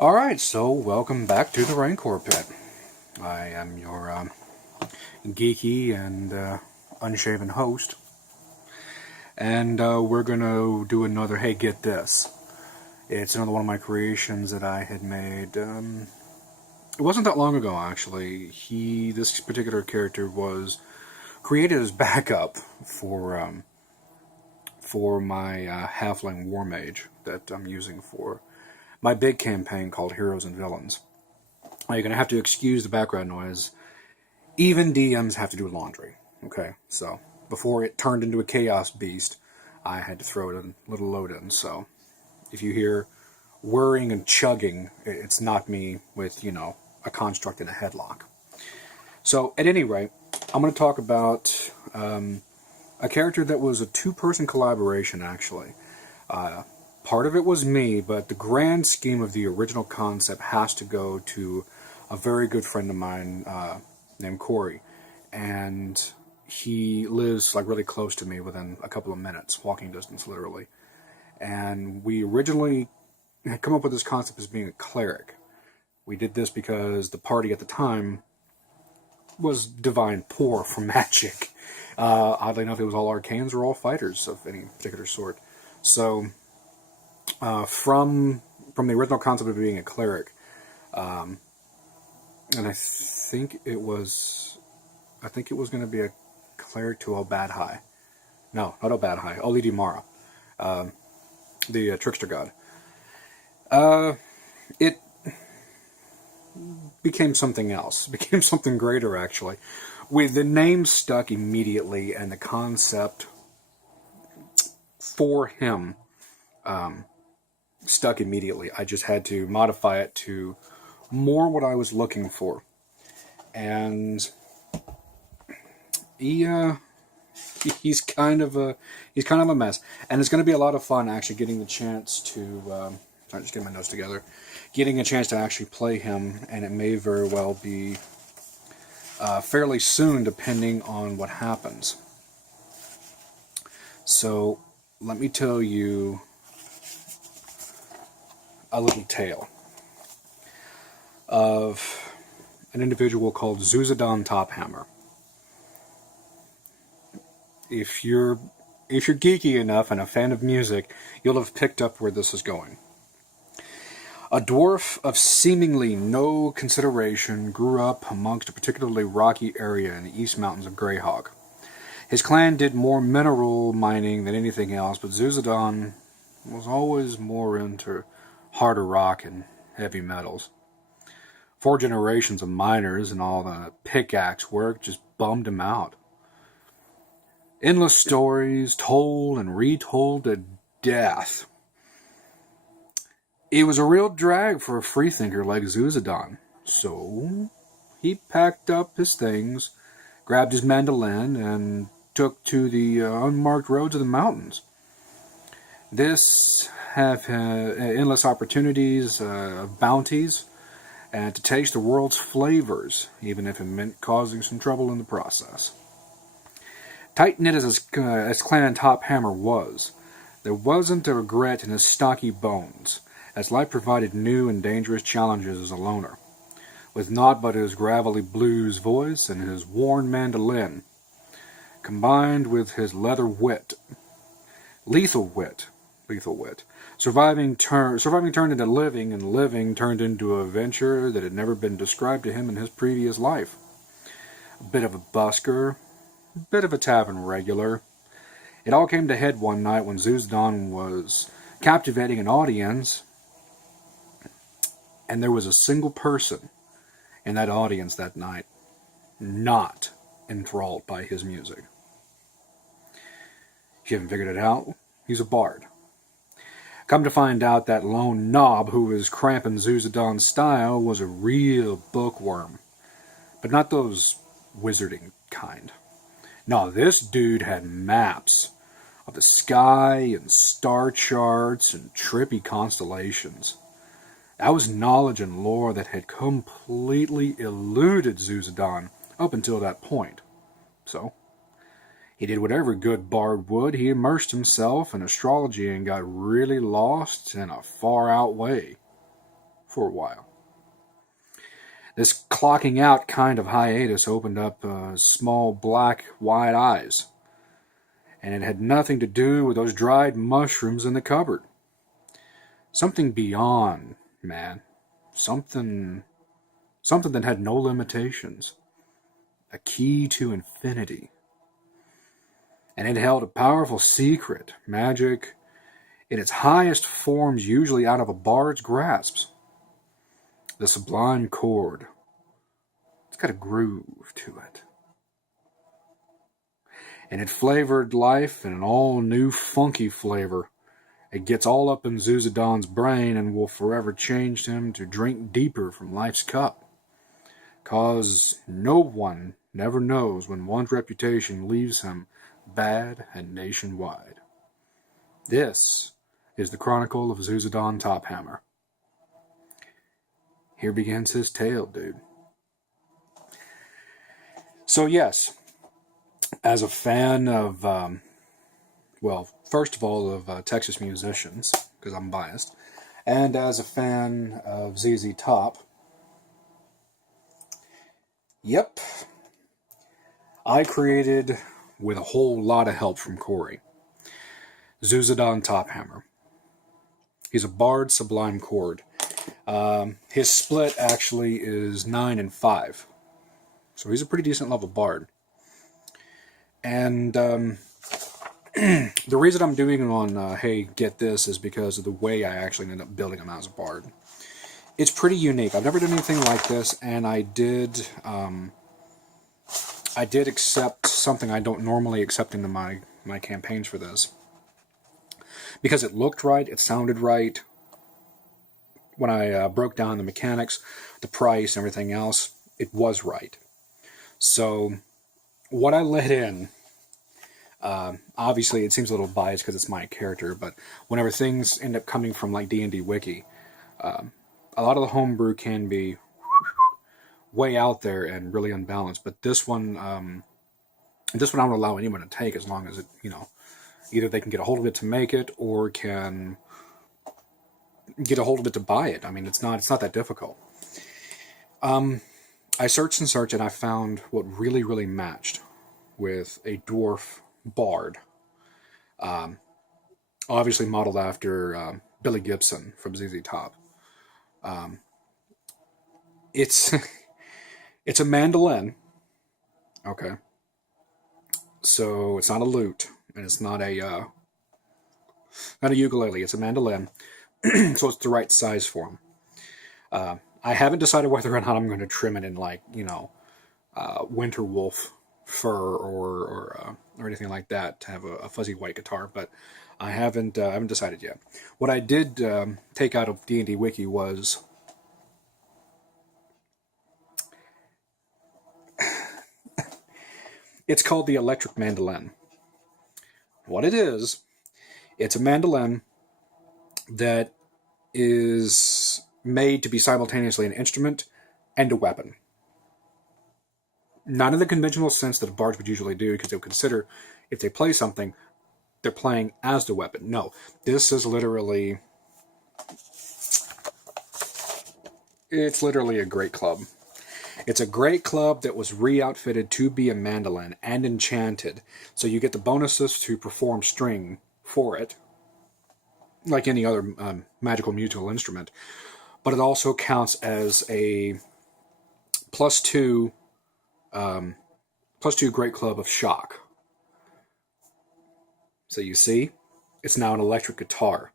Alright, so welcome back to the Rancor Pit. I am your geeky and unshaven host. And we're going to do another, hey, get this. It's another one of my creations that I had made. It wasn't that long ago, actually. This particular character was created as backup for my halfling war mage that I'm using for my big campaign called Heroes and Villains. You're going to have to excuse the background noise. Even DMs have to do laundry. Okay, so before it turned into a chaos beast, I had to throw it a little load in. So if you hear whirring and chugging, it's not me with, a construct in a headlock. So at any rate, I'm going to talk about a character that was a two-person collaboration, actually. Part of it was me, but the grand scheme of the original concept has to go to a very good friend of mine named Corey. And he lives really close to me, within a couple of minutes, walking distance, literally. And we originally had come up with this concept as being a cleric. We did this because the party at the time was divine poor for magic. Oddly enough, it was all arcanes or all fighters of any particular sort. So, from the original concept of being a cleric, and I think it was going to be a cleric to Obadhai. No, not Obadhai. Olidimara, the trickster god. It became something else. It became something greater, actually. With the name stuck immediately, and the concept for him stuck immediately. I just had to modify it to more what I was looking for. And he's kind of a mess. And it's going to be a lot of fun actually getting the chance to sorry, just getting my notes together. Getting a chance to actually play him, and it may very well be fairly soon, depending on what happens. So, let me tell you a little tale of an individual called Zuzedon Tophammer. If you're geeky enough and a fan of music, you'll have picked up where this is going. A dwarf of seemingly no consideration grew up amongst a particularly rocky area in the East Mountains of Greyhawk. His clan did more mineral mining than anything else, but Zuzedon was always more into harder rock and heavy metals. 4 generations of miners and all the pickaxe work just bummed him out. Endless stories told and retold to death. It was a real drag for a freethinker like Zuzedon, so he packed up his things, grabbed his mandolin, and took to the unmarked roads of the mountains. This have endless opportunities of bounties, and to taste the world's flavors, even if it meant causing some trouble in the process. Tight-knit as clan Tophammer was, there wasn't a regret in his stocky bones, as life provided new and dangerous challenges as a loner. With naught but his gravelly blues voice and his worn mandolin, combined with his leather wit, lethal wit, surviving turned into living, and living turned into a venture that had never been described to him in his previous life. A bit of a busker, a bit of a tavern regular. It all came to head one night when Zuzedon was captivating an audience, and there was a single person in that audience that night not enthralled by his music. If you haven't figured it out, he's a bard. Come to find out, that lone knob who was cramping Zuzedon's style was a real bookworm. But not those wizarding kind. No, this dude had maps of the sky and star charts and trippy constellations. That was knowledge and lore that had completely eluded Zuzedon up until that point. So, He did what every good bard would. He immersed himself in astrology and got really lost in a far-out way for a while. This clocking out kind of hiatus opened up small black wide eyes, and it had nothing to do with those dried mushrooms in the cupboard. Something beyond, man. Something that had no limitations. A key to infinity. And it held a powerful secret, magic, in its highest forms, usually out of a bard's grasp. The sublime chord. It's got a groove to it. And it flavored life in an all-new funky flavor. It gets all up in Zuzedon's brain and will forever change him to drink deeper from life's cup. 'Cause no one never knows when one's reputation leaves him bad and nationwide. This is the Chronicle of Zuzedon Tophammer. Here begins his tale, dude. So yes, as a fan of, first of all, of Texas musicians, because I'm biased, and as a fan of ZZ Top, yep, I created, with a whole lot of help from Corey, Zuzedon Tophammer. He's a bard sublime chord. His split actually is 9 and 5. So he's a pretty decent level bard. And the reason I'm doing him on Hey Get This is because of the way I actually ended up building him as a bard. It's pretty unique. I've never done anything like this, and I did accept something I don't normally accept into my campaigns for this. Because it looked right, it sounded right. When I broke down the mechanics, the price, and everything else, it was right. So, what I let in, obviously it seems a little biased because it's my character, but whenever things end up coming from like D&D Wiki, a lot of the homebrew can be way out there and really unbalanced, but this one I would allow anyone to take as long as it, either they can get a hold of it to make it or can get a hold of it to buy it. I mean, it's not that difficult. I searched and searched, and I found what really, really matched with a dwarf bard. Obviously modeled after Billy Gibson from ZZ Top. It's it's a mandolin. Okay. So it's not a lute, and it's not a ukulele. It's a mandolin. So it's the right size for him. I haven't decided whether or not I'm going to trim it in winter wolf fur or anything like that to have a fuzzy white guitar, but I haven't decided yet. What I did take out of D&D Wiki was it's called the electric mandolin. What it is, it's a mandolin that is made to be simultaneously an instrument and a weapon. Not in the conventional sense that a bard would usually do, because they would consider if they play something, they're playing as the weapon. No, this is literally... It's literally a great club. It's a great club that was re-outfitted to be a mandolin and enchanted. So you get the bonuses to perform string for it, like any other magical musical instrument. But it also counts as a +2 great club of shock. So you see, it's now an electric guitar.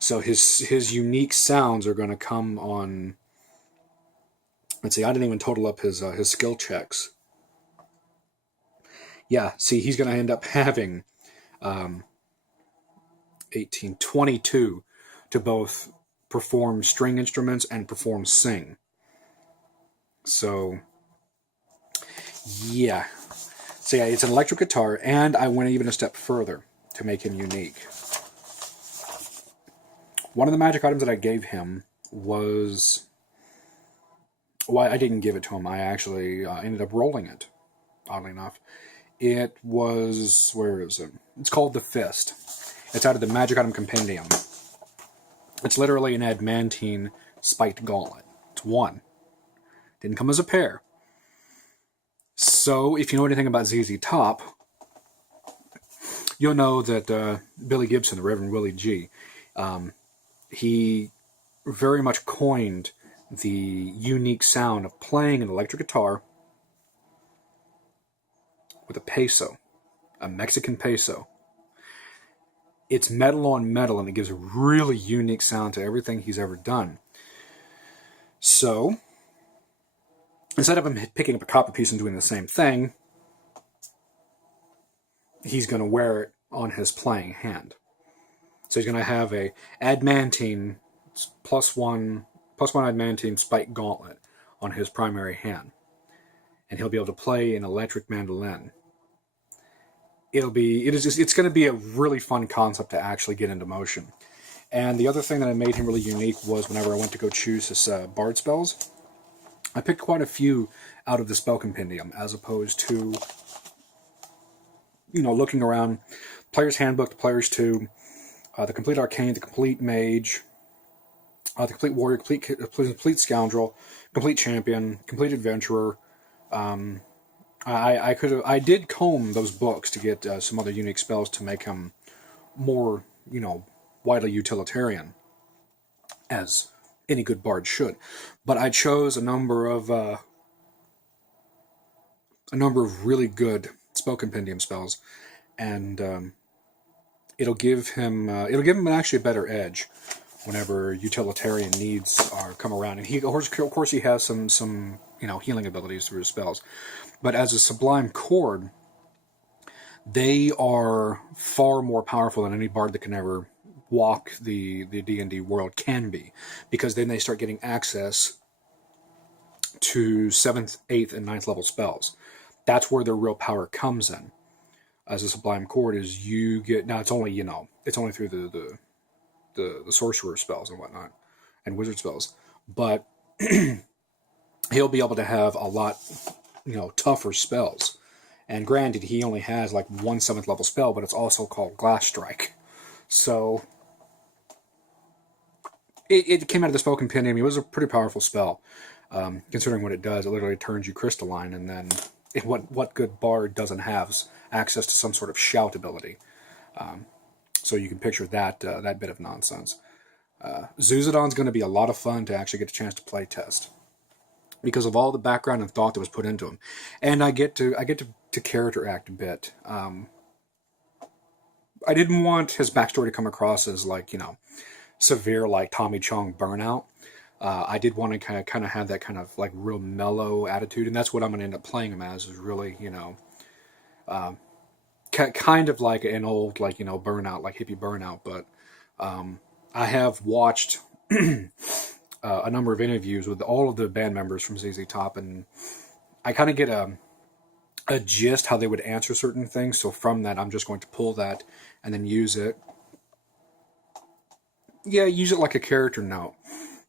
So his unique sounds are going to come on. Let's see, I didn't even total up his skill checks. Yeah, see, he's going to end up having 22 to both perform string instruments and perform sing. So, yeah. So yeah, it's an electric guitar, and I went even a step further to make him unique. One of the magic items that I gave him was... Well, I didn't give it to him. I actually ended up rolling it, oddly enough. It was, where is it? It's called The Fist. It's out of the Magic Item Compendium. It's literally an adamantine spiked gauntlet. It's one. Didn't come as a pair. So, if you know anything about ZZ Top, you'll know that Billy Gibson, the Reverend Willie G, he very much coined the unique sound of playing an electric guitar with a peso, a Mexican peso. It's metal on metal, and it gives a really unique sound to everything he's ever done. So, instead of him picking up a copper piece and doing the same thing, he's going to wear it on his playing hand. So he's going to have a adamantine +1 adamantine spike gauntlet on his primary hand, and he'll be able to play an electric mandolin. It's going to be a really fun concept to actually get into motion. And the other thing that made him really unique was whenever I went to go choose his bard spells, I picked quite a few out of the spell compendium, as opposed to, looking around Player's Handbook, the Player's 2, the Complete Arcane, the Complete Mage, the Complete Warrior, Complete Scoundrel, Complete Champion, Complete Adventurer. I did comb those books to get some other unique spells to make them more, widely utilitarian, as any good bard should. But I chose a number of really good spell compendium spells, and it'll give him actually a better edge whenever utilitarian needs come around. And he, of course, he has some healing abilities through his spells. But as a Sublime Chord, they are far more powerful than any bard that can ever walk the D&D world can be, because then they start getting access to 7th, 8th, and 9th level spells. That's where their real power comes in. As a Sublime Chord is you get, now it's only through the sorcerer spells and whatnot, and wizard spells, but he'll be able to have a lot tougher spells. And granted, he only has like 1 7th level spell, but it's also called Glass Strike. So it came out of the spell compendium. It was a pretty powerful spell, considering what it does. It literally turns you crystalline, and then what good bard doesn't have access to some sort of shout ability? So you can picture that bit of nonsense. Zuzedon's going to be a lot of fun to actually get a chance to play test, because of all the background and thought that was put into him, and I get to character act a bit. I didn't want his backstory to come across as severe, like Tommy Chong burnout. I did want to kind of have that kind of like real mellow attitude, and that's what I'm going to end up playing him as, is really kind of like an old burnout, like hippie burnout. But I have watched a number of interviews with all of the band members from ZZ Top, and I kind of get a gist how they would answer certain things. So from that, I'm just going to pull that and then use it. Yeah, use it like a character note.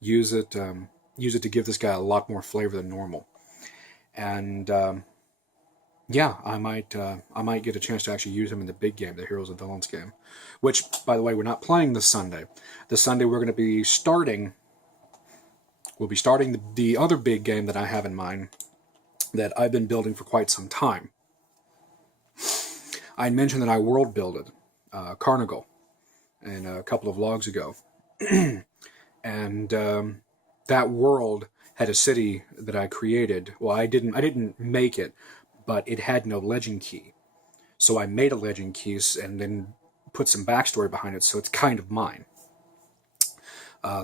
Use it to give this guy a lot more flavor than normal. And yeah, I might get a chance to actually use him in the big game, the Heroes and Villains game, which, by the way, we're not playing this Sunday. This Sunday we're going to be starting. We'll be starting the other big game that I have in mind, that I've been building for quite some time. I mentioned that I world builded Carnival and a couple of vlogs ago, and that world had a city that I created. Well, I didn't make it, but it had no legend key, so I made a legend key and then put some backstory behind it, so it's kind of mine.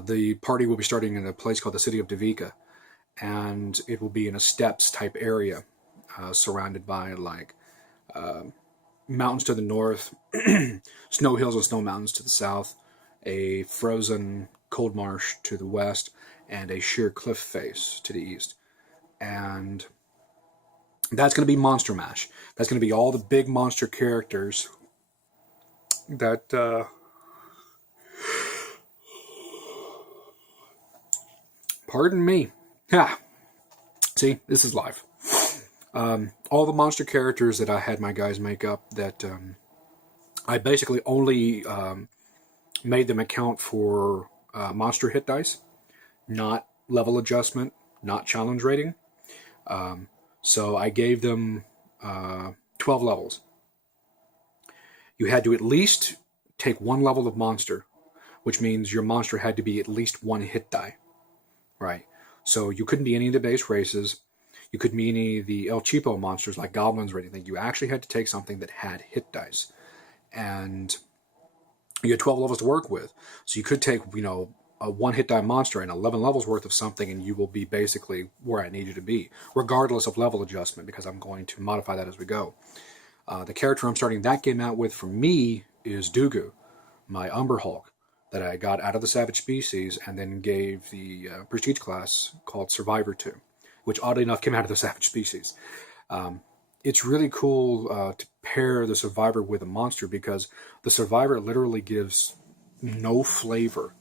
The party will be starting in a place called the City of Devika, and it will be in a steppes type area, surrounded by mountains to the north, snow hills and snow mountains to the south, a frozen cold marsh to the west, and a sheer cliff face to the east. And that's going to be Monster Mash. That's going to be all the big monster characters that pardon me. Yeah. See, this is live. All the monster characters that I had my guys make up, that I basically only made them account for monster hit dice, not level adjustment, not challenge rating. So I gave them 12 levels. You had to at least take one level of monster, which means your monster had to be at least one hit die, right? So you couldn't be any of the base races. You couldn't be any of the El Cheapo monsters like goblins or anything. You actually had to take something that had hit dice. And you had 12 levels to work with. So you could take, a one hit die monster and 11 levels worth of something, and you will be basically where I need you to be, regardless of level adjustment, because I'm going to modify that as we go. The character I'm starting that game out with for me is Dugu, my Umber Hulk, that I got out of the Savage Species and then gave the Prestige class called Survivor to, which oddly enough came out of the Savage Species. It's really cool to pair the Survivor with a monster, because the Survivor literally gives no flavor.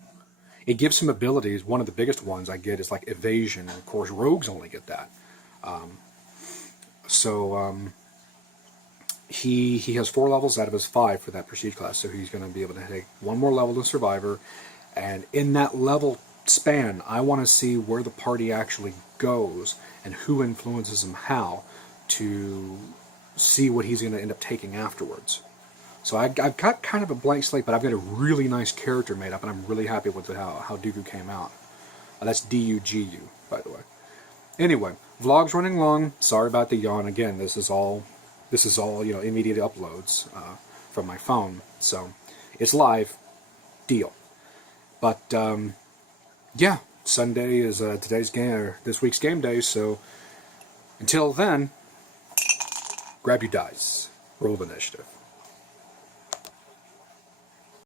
It gives some abilities. One of the biggest ones I get is like evasion, and of course rogues only get that. He has 4 levels out of his 5 for that Prestige class, so he's going to be able to take one more level than Survivor, and in that level span, I want to see where the party actually goes and who influences him how, to see what he's going to end up taking afterwards. So I've got kind of a blank slate, but I've got a really nice character made up, and I'm really happy with how Dugu came out. That's D-U-G-U, by the way. Anyway, vlog's running long. Sorry about the yawn. Again, this is all immediate uploads from my phone, so it's live. Deal. But yeah, Sunday is this week's game day. So until then, grab your dice, roll of initiative.